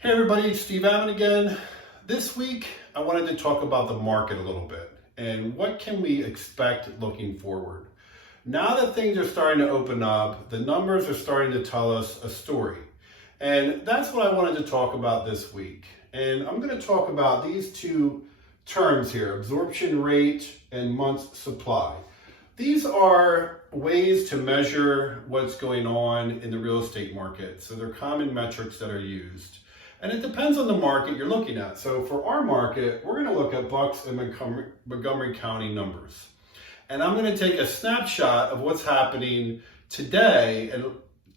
Hey everybody, it's Steve Ammon again. This week, I wanted to talk about the market a little bit and what can we expect looking forward. Now that things are starting to open up, the numbers are starting to tell us a story. And that's what I wanted to talk about this week. And I'm going to talk about these two terms here, absorption rate and months supply. These are ways to measure what's going on in the real estate market. So they're common metrics that are used. And it depends on the market you're looking at. So for our market, we're going to look at Bucks and Montgomery County numbers. And I'm going to take a snapshot of what's happening today and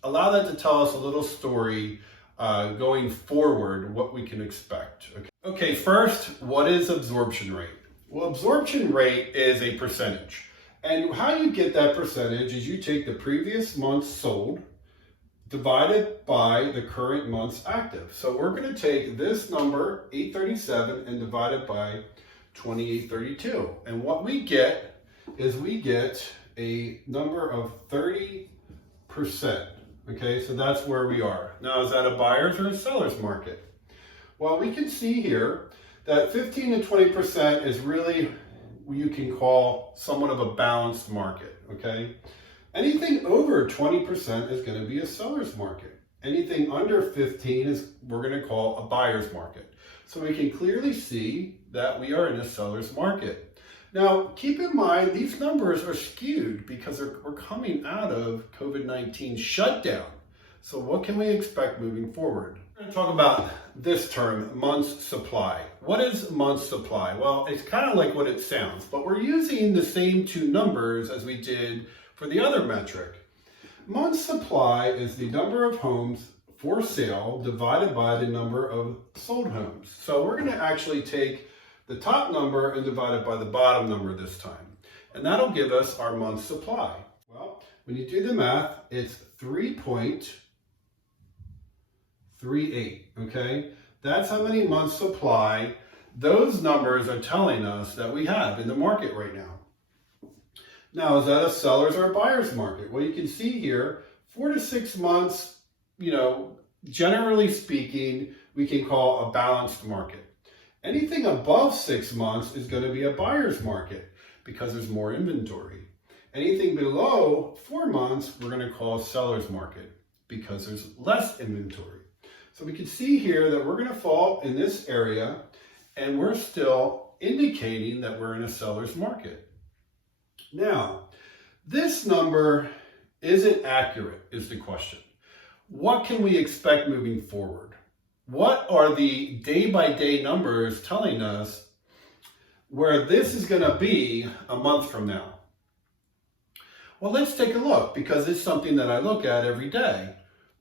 allow that to tell us a little story going forward, what we can expect. Okay, first, what is absorption rate? Well, absorption rate is a percentage. And how you get that percentage is you take the previous month's sold divided by the current month's active. So we're going to take this number, 837, and divide it by 2832. And what we get is we get a number of 30%. Okay, so that's where we are. Now, is that a buyer's or a seller's market? Well, we can see here that 15 to 20% is really what you can call somewhat of a balanced market, okay? Anything over 20% is going to be a seller's market. Anything under 15 is we're going to call a buyer's market. So we can clearly see that we are in a seller's market. Now, keep in mind, these numbers are skewed because we're coming out of COVID-19 shutdown. So what can we expect moving forward? We're going to talk about this term, months supply. What is months supply? Well, it's kind of like what it sounds, but we're using the same two numbers as we did for the other metric. Months supply is the number of homes for sale divided by the number of sold homes. So we're going to actually take the top number and divide it by the bottom number this time. And that'll give us our month's supply. Well, when you do the math, it's 3.38, okay? That's how many months supply those numbers are telling us that we have in the market right now. Now, is that a seller's or a buyer's market? Well, you can see here, 4 to 6 months, generally speaking, we can call a balanced market. Anything above 6 months is going to be a buyer's market because there's more inventory. Anything below 4 months, we're going to call a seller's market because there's less inventory. So we can see here that we're going to fall in this area and we're still indicating that we're in a seller's market. Now, this number isn't accurate is the question. What can we expect moving forward? What are the day-by-day numbers telling us where this is going to be a month from now? Well, let's take a look because it's something that I look at every day.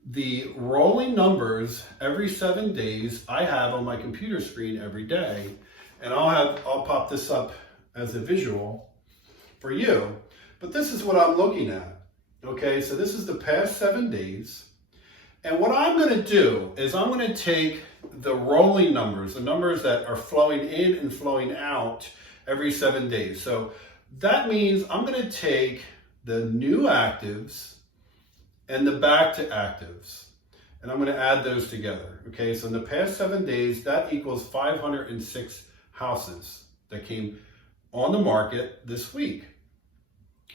The rolling numbers every 7 days I have on my computer screen every day, and I'll pop this up as a visual for you, but this is what I'm looking at. Okay, so this is the past 7 days. And what I'm going to do is I'm going to take the rolling numbers, the numbers that are flowing in and flowing out every 7 days. So that means I'm going to take the new actives and the back to actives, and I'm going to add those together. Okay, so in the past 7 days, that equals 506 houses that came on the market this week.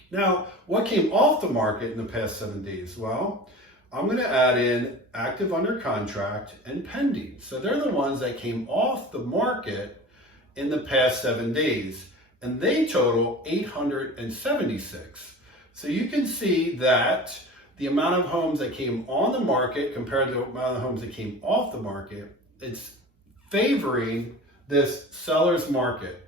Now, what came off the market in the past 7 days? Well, I'm going to add in active under contract and pending. So they're the ones that came off the market in the past 7 days, and they total 876. So you can see that the amount of homes that came on the market compared to the amount of homes that came off the market, it's favoring this seller's market.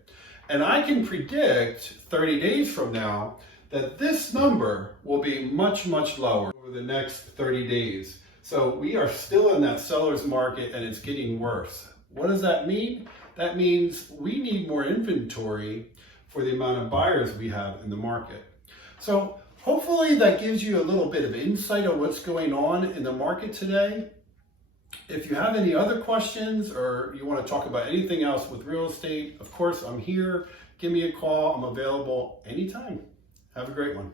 And I can predict 30 days from now that this number will be much, much lower over the next 30 days. So we are still in that seller's market and it's getting worse. What does that mean? That means we need more inventory for the amount of buyers we have in the market. So hopefully that gives you a little bit of insight on what's going on in the market today. If you have any other questions or you want to talk about anything else with real estate, of course, I'm here. Give me a call. I'm available anytime. Have a great one.